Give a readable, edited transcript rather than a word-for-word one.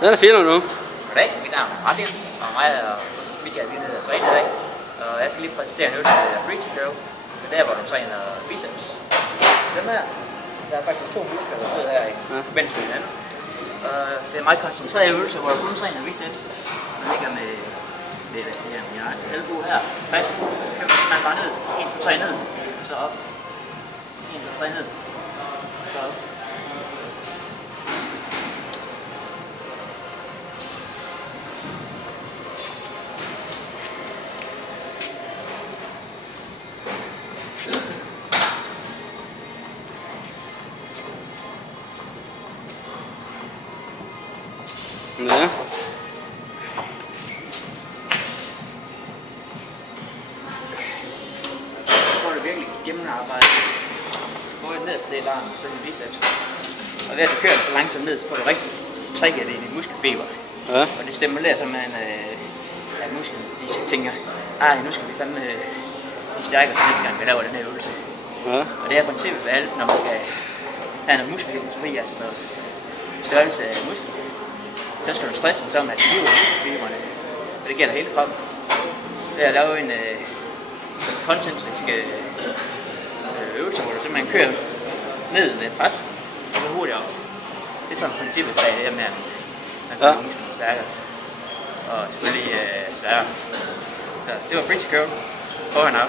Den er fint nu. Goddag, mit navn er Martin, og mig og Michael vi er nede og træne i dag. Og jeg skal lige præsentere en øvelse, der hedder Preacher Curl. Det er der, hvor du træner biceps. Dem her, der er faktisk 2 muskler, der sidder her i forbindelse med hinanden. Det er en meget koncentreret øvelse, hvor du kun træner biceps. Man ligger med det her med albue her fast. Så kører man simpelthen bare ned. 1, 2, 3 ned, og så op. 1, 2, 3 ned, og så op. Ja. Så får du virkelig gennemarbejdet både nederste del af armen og så din biceps. Og ved at du kører så langsomt ned, så får du rigtig trækket i din muskelfiber. Ja. Og det stimulerer simpelthen, at musklen de tænker, nu skal vi fandme blive stærkere til næste gang, vi laver den her øvelse. Ja. Og det er princippet ved alt, når man skal have noget muskelhypertrofi, altså noget størrelse af muskler. Så skal du stresse dem som, at de hiver muskelfibrene, og det gælder hele kroppen. Det er at lave en koncentrisk øvelse, hvor du simpelthen kører ned med et pres, og så hurtigt op. Det er sådan princippet bag det her med, at man gør musklerne stærkere, og selvfølgelig sværere. Så det var Preacher Curl. Over and out.